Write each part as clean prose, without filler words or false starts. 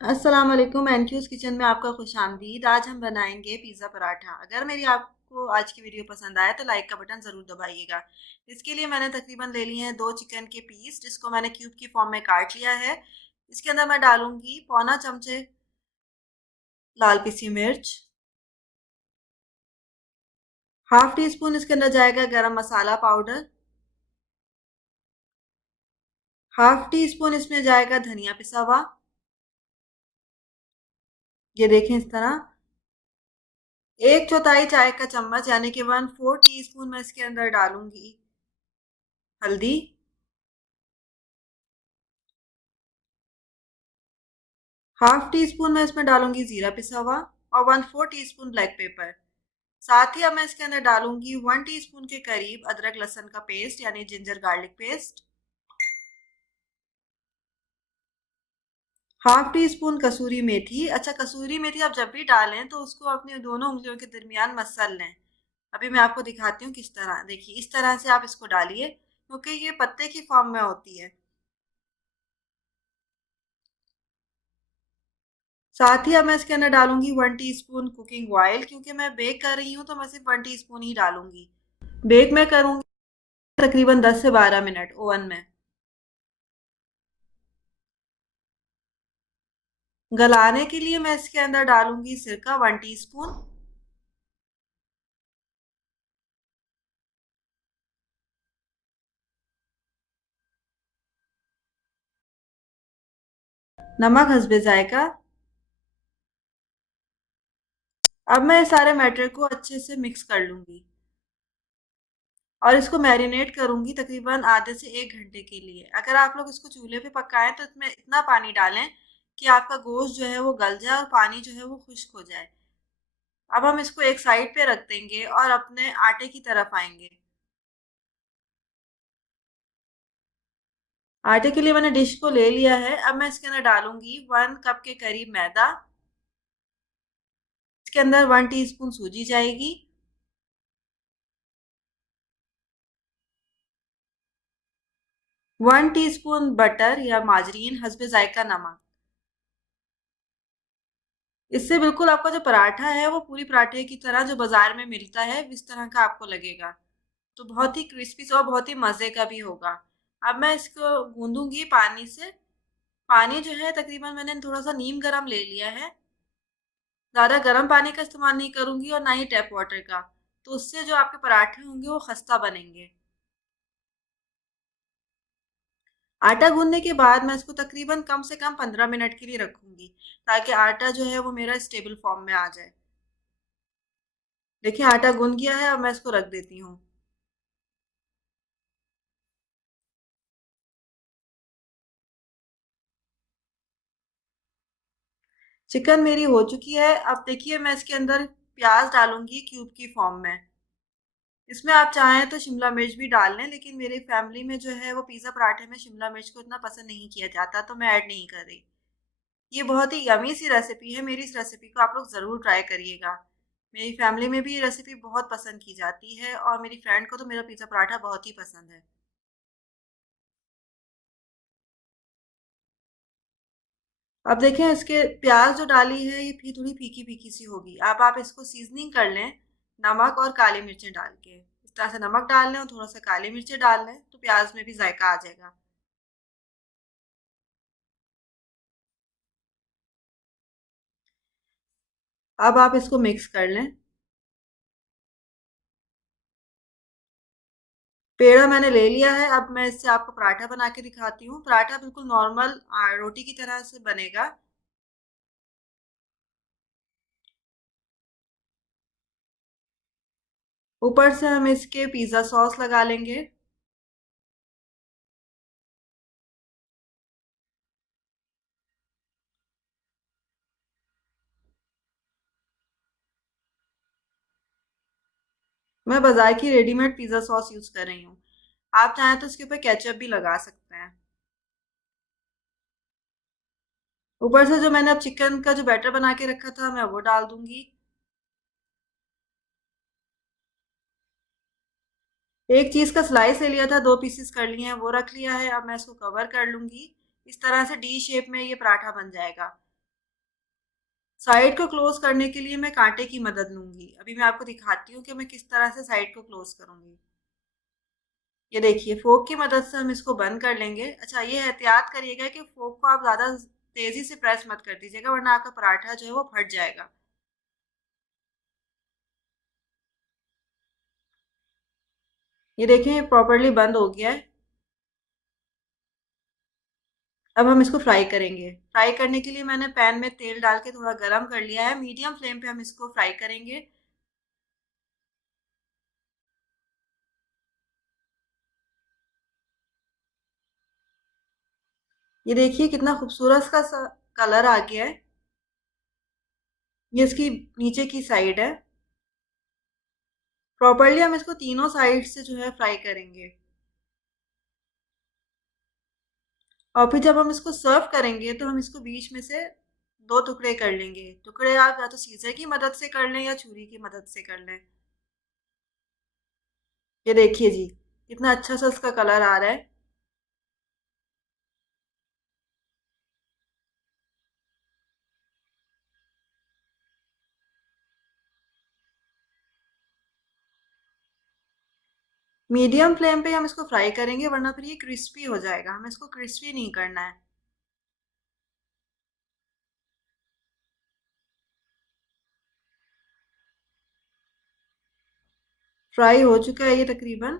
अस्सलाम वालेकुम। एनक्यूज़ किचन में आपका खुशामदीद। आज हम बनाएंगे पिज़्ज़ा पराठा। अगर मेरी आपको आज की वीडियो पसंद आए तो लाइक का बटन ज़रूर दबाइएगा। इसके लिए मैंने तकरीबन ले लिए हैं 2 चिकन के पीस, जिसको मैंने क्यूब की फॉर्म में काट लिया है। इसके अंदर मैं डालूंगी पौना चमचे लाल पिसी मिर्च, हाफ टी स्पून इसके अंदर जाएगा गरम मसाला पाउडर, हाफ टी स्पून इसमें जाएगा धनिया पिसा हुआ, ये देखें इस तरह। 1/4 चाय का चम्मच यानी कि 1/4 टीस्पून मैं इसके अंदर डालूंगी हल्दी, हाफ टी स्पून मैं इसमें डालूंगी जीरा पिसा हुआ और 1/4 टीस्पून ब्लैक पेपर। साथ ही अब मैं इसके अंदर डालूंगी 1 टीस्पून के करीब अदरक लहसुन का पेस्ट यानी ginger garlic paste, half teaspoon कसूरी मेथी। अच्छा, कसूरी मेथी आप जब भी डालें तो उसको अपनी दोनों उंगलियों के दरमियान मसल लें। अभी मैं आपको दिखाती हूँ किस तरह। देखिए, इस तरह से आप इसको डालिए क्योंकि ये पत्ते की फॉर्म में होती है। साथ ही अब मैं इसके अंदर डालूंगी 1 टीस्पून कुकिंग ऑयल। क्योंकि मैं बेक कर रही हूँ तो मैं सिर्फ 1 टीस्पून ही डालूंगी। बेक मैं करूंगी तकरीबन 10 से 12 मिनट ओवन में। गलाने के लिए मैं इसके अंदर डालूंगी सिरका 1 टीस्पून, नमक हस्बे जायका। अब मैं इस सारे मैटर को अच्छे से मिक्स कर लूंगी और इसको मैरिनेट करूंगी तकरीबन आधे से 1 घंटे के लिए। अगर आप लोग इसको चूल्हे पे पकाएं तो इसमें इतना पानी डालें कि आपका गोश्त जो है वो गल जाए और पानी जो है वो खुश्क हो जाए। अब हम इसको एक साइड पे रख देंगे और अपने आटे की तरफ आएंगे। आटे के लिए मैंने डिश को ले लिया है। अब मैं इसके अंदर डालूंगी 1 कप के करीब मैदा। इसके अंदर 1 टीस्पून सूजी जाएगी, 1 टीस्पून बटर या माजरीन हस्बे जायका नमक। इससे बिल्कुल आपका जो पराठा है वो पूरी पराठे की तरह जो बाजार में मिलता है इस तरह का आपको लगेगा। तो बहुत ही क्रिस्पी सा और बहुत ही मज़े का भी होगा। अब मैं इसको गूंदूंगी पानी से। पानी जो है तकरीबन मैंने थोड़ा सा नीम गर्म ले लिया है। ज़्यादा गर्म पानी का इस्तेमाल नहीं करूंगी और ना ही टैप वाटर का। तो उससे जो आपके पराठे होंगे वो खस्ता बनेंगे। आटा गूंदने के बाद मैं इसको तकरीबन कम से कम 15 मिनट के लिए रखूंगी ताकि आटा जो है वो मेरा स्टेबल फॉर्म में आ जाए। देखिए, आटा गूंद गया है। अब मैं इसको रख देती हूँ। चिकन मेरी हो चुकी है। अब देखिए, मैं इसके अंदर प्याज डालूंगी क्यूब की फॉर्म में। इसमें आप चाहें तो शिमला मिर्च भी डाल लें, लेकिन मेरी फैमिली में जो है वो पिज़्ज़ा पराठे में शिमला मिर्च को इतना पसंद नहीं किया जाता तो मैं ऐड नहीं कर रही। ये बहुत ही यमी सी रेसिपी है। मेरी इस रेसिपी को आप लोग ज़रूर ट्राई करिएगा। मेरी फैमिली में भी ये रेसिपी बहुत पसंद की जाती है और मेरी फ्रेंड को तो मेरा पिज़्ज़ा पराठा बहुत ही पसंद है। अब देखें, इसके प्याज जो डाली है ये भी थोड़ी फीकी फीकी सी होगी। अब आप इसको सीजनिंग कर लें नमक और काली मिर्चें डाल के। इस तरह से नमक डाल लें और थोड़ा सा काली मिर्चें डाल लें तो प्याज में भी जायका आ जाएगा। अब आप इसको मिक्स कर लें। पेड़ा मैंने ले लिया है। अब मैं इससे आपको पराठा बना के दिखाती हूँ। पराठा बिल्कुल नॉर्मल रोटी की तरह से बनेगा। ऊपर से हम इसके पिज़्ज़ा सॉस लगा लेंगे। मैं बाजार की रेडीमेड पिज़्ज़ा सॉस यूज़ कर रही हूँ। आप चाहें तो इसके ऊपर केचप भी लगा सकते हैं। ऊपर से जो मैंने अब चिकन का जो बैटर बना के रखा था मैं वो डाल दूंगी। एक चीज का स्लाइस ले लिया था, 2 पीसेस कर लिए हैं, वो रख लिया है। अब मैं इसको कवर कर लूंगी। इस तरह से डी शेप में ये पराठा बन जाएगा। साइड को क्लोज करने के लिए मैं कांटे की मदद लूंगी। अभी मैं आपको दिखाती हूँ कि मैं किस तरह से साइड को क्लोज करूंगी। ये देखिए, फोक की मदद से हम इसको बंद कर लेंगे। अच्छा, ये एहतियात करिएगा कि फोक को आप ज़्यादा तेज़ी से प्रेस मत कर दीजिएगा, वरना आपका पराठा जो है वो फट जाएगा। ये देखें, प्रॉपरली बंद हो गया है। अब हम इसको फ्राई करेंगे। फ्राई करने के लिए मैंने पैन में तेल डाल के थोड़ा गरम कर लिया है। मीडियम फ्लेम पे हम इसको फ्राई करेंगे। ये देखिए कितना खूबसूरत का कलर आ गया है। ये इसकी नीचे की साइड है। प्रॉपरली हम इसको तीनों साइड से जो है फ्राई करेंगे। और फिर जब हम इसको सर्व करेंगे तो हम इसको बीच में से दो टुकड़े कर लेंगे। टुकड़े आप या तो सीजर की मदद से कर लें या छुरी की मदद से कर लें। ये देखिए जी, कितना अच्छा सा इसका कलर आ रहा है। मीडियम फ्लेम पे हम इसको फ्राई करेंगे, वरना फिर ये क्रिस्पी हो जाएगा। हमें इसको क्रिस्पी नहीं करना है। फ्राई हो चुका है ये तकरीबन।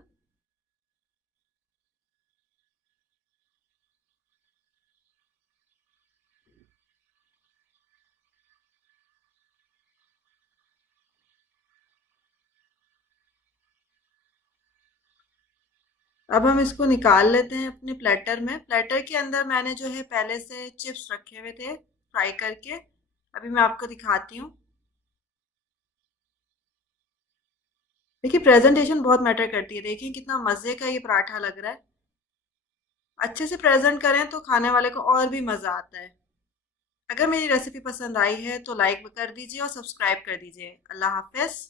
अब हम इसको निकाल लेते हैं अपने प्लेटर में। प्लेटर के अंदर मैंने जो है पहले से चिप्स रखे हुए थे फ्राई करके। अभी मैं आपको दिखाती हूँ। देखिए, प्रेजेंटेशन बहुत मैटर करती है। देखिए कितना मज़े का ये पराठा लग रहा है। अच्छे से प्रेजेंट करें तो खाने वाले को और भी मज़ा आता है। अगर मेरी रेसिपी पसंद आई है तो लाइक कर दीजिए और सब्सक्राइब कर दीजिए। अल्लाह हाफ़िज़।